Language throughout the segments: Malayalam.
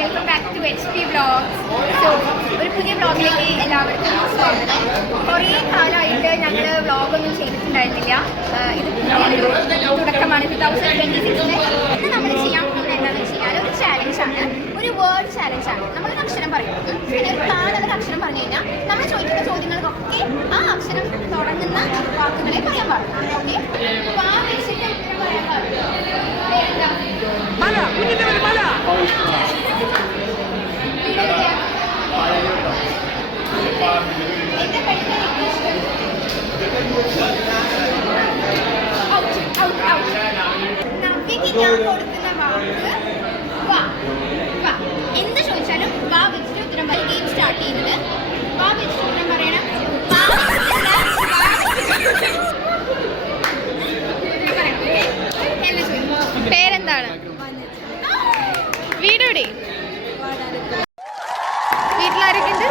Welcome back to HP vlogs. So ഒരു പുതിയ വ്ളോഗിലേക്ക് എല്ലാവർക്കും സ്വാഗതം. കുറേ കാലമായിട്ട് ഞങ്ങൾ വ്ളോഗൊന്നും ചെയ്തിട്ടുണ്ടായിരുന്നില്ല. ഇത് തുടക്കമാണ് 2026. ഇന്ന് നമ്മൾ ചെയ്യാൻ പോകുന്നത് എന്താണെന്ന് വെച്ച് കഴിഞ്ഞാൽ ഒരു ചാലഞ്ചാണ്, ഒരു വേർഡ് ചാലഞ്ചാണ്. നമ്മളൊരു അക്ഷരം പറയുന്നത്, പിന്നെ ഒരു കാണുന്ന അക്ഷരം പറഞ്ഞു കഴിഞ്ഞാൽ നമ്മൾ ചോദിക്കുന്ന ചോദ്യങ്ങൾക്കൊക്കെ ആ അക്ഷരം തുടങ്ങുന്ന വാക്കുകളെ പറയാൻ പാടുള്ളൂ. ഓക്കെ, അപ്പോൾ ആ വിഷയത്തിൽ പറയാൻ പാടില്ല. ഞാൻ കൊടുക്കുന്ന വാക്ക് വാ. വാ എന്ത് ചോദിച്ചാലും വാ വെച്ചിട്ട് ഉത്തരം പറയും. ഗെയിം സ്റ്റാർട്ട് ചെയ്യുന്നത് വാ വെച്ചിട്ട് ഉത്തരം പറയണം. പേരെന്താണ്? വീടെവിടെ? വീട്ടിലാരൊക്കെ ഉണ്ട്?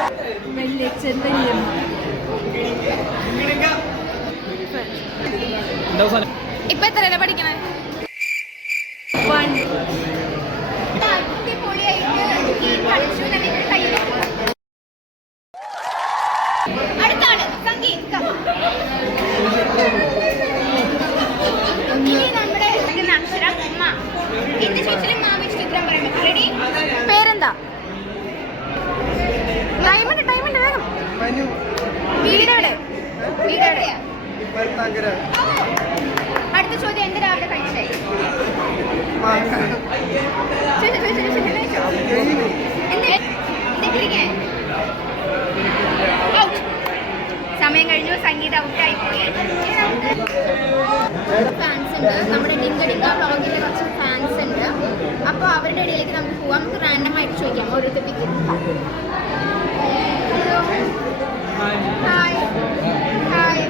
ഇപ്പൊ എത്രയാണ് പഠിക്കണേ? അടുത്താണ് സംഗീത. ഇനി നമ്മുടെ അക്ഷരം മാ. എന്ത് ചോദിച്ചാലും മാ വെച്ചിട്ട് ഉത്തരം പറയാൻ. റെഡി? പേരെന്താ? ടൈമുണ്ട് വേഗം. വീടെവിടെ? വീടെവിടെയാ? അടുത്ത ചോദ്യം എന്ത് രാവിലെ കഴിച്ചേ? സമയം കഴിഞ്ഞു, സംഗീത ഔട്ടായി പോയി. ഫാൻസ് ഉണ്ട്, നമ്മുടെ ഡിങ്ക വ്ളോഗിന്റെ കുറച്ച് ഫാൻസ് ഉണ്ട്. അപ്പോൾ അവരുടെ ഇടയിലേക്ക് നമുക്ക് പോവാം. നമുക്ക് റാൻഡം ആയിട്ട് ചോദിക്കാം ഓരോരുത്തർക്ക്. Hi hi.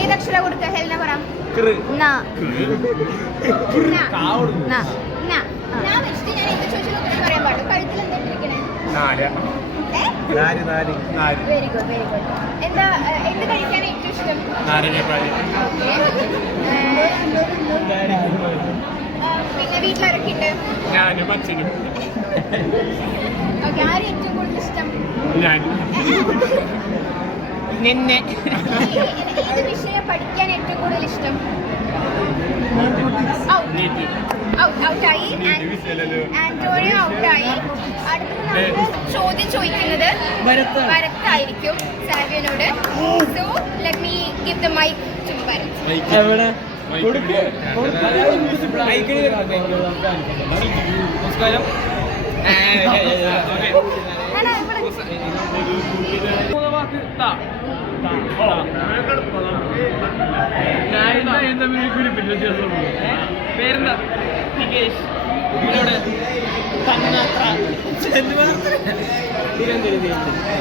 ഏതക്ഷര കൊടുക്ക? ഹെൽന പറ. ഞാൻ വെച്ചിട്ട് ഞാൻ എന്ത് ചോദിച്ചാലും ഉത്തരം പറയാൻ പാടും. കഴുത്തിൽ എന്തിരിക്കണേ? Very good very good. എന്താ എന്ത് കഴിക്കാൻ ഏറ്റവും ഇഷ്ടം? പിന്നെ വീട്ടിലാരൊക്കെ ഉണ്ട്? ഞാനും അച്ഛനും. ഓക്കെ, ആരും ഏറ്റവും കൂടുതൽ ഇഷ്ടം? നിന്നെ. ഏത് വിഷയം പഠിക്കാൻ ഏറ്റവും കൂടുതൽ ഇഷ്ടം? ഔട്ടായി. ആന്റോണിയോ ഔട്ടായി. അടുത്തത് നമുക്ക് ചോദ്യം ചോദിക്കുന്നത് ഭരത്തായിരിക്കും, സാവിയനോട്. So let me give the mic to Bharath. നമസ്കാരം. പേരെന്താ? നികേഷ്. വീടോട്?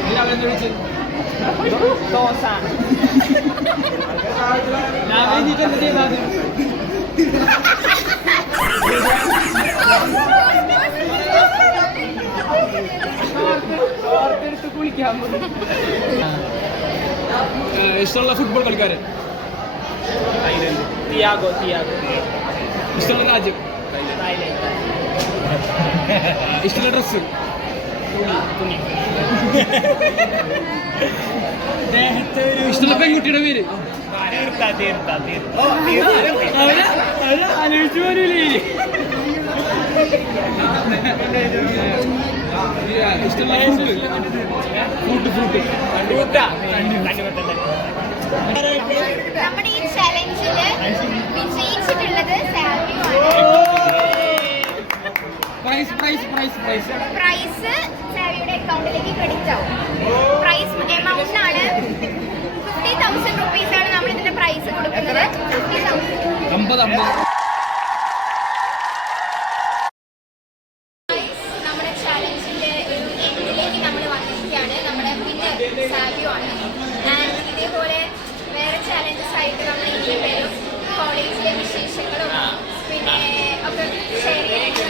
എല്ലാവരും വിളിച്ച് ദോശ. ഞാൻ വേണ്ടിയിട്ട് എന്ത് ചെയ്താൽ കുളിക്കാൻ ഇഷ്ടമുള്ള ഫുട്ബോൾ കളിക്കാരൻ? തിയാഗോ. ഇഷ്ടമുള്ള രാജ്യം? ഇഷ്ടമുള്ള ഡ്രസ്? ഇഷ്ടമുള്ള പെൺകുട്ടിയുടെ പേര്? ആലോചിച്ചു പോരൂലേ. ഇഷ്ടമുള്ള ഫ്രൂട്ട്? നമ്മുടെ ഈ ചലഞ്ചില് വിജയിച്ചിട്ടുള്ളത് പ്രൈസ് സാവിയുടെ അക്കൗണ്ടിലേക്ക് ക്രെഡിറ്റ് ആവും. പ്രൈസ് എമൗണ്ട് ആണ് 50,000 റുപ്പീസാണ് നമ്മൾ ഇതിന്റെ പ്രൈസ് കൊടുക്കുന്നത്. 50,000. നമ്മുടെ ചാലഞ്ചിന്റെ എൻഡിലേക്ക് നമ്മൾ വന്നിരിക്കുകയാണ്. നമ്മുടെ വിന്നർ സാവിയോ ആണ്. ആൻഡ് ഇതേപോലെ വേറെ ചാലഞ്ചസ് ആയിട്ട് നമ്മൾ ഇനി വരും. കോളേജിലെ വിശേഷങ്ങളും പിന്നെ ഒക്കെ ഷെയർ ചെയ്യാനായിട്ട്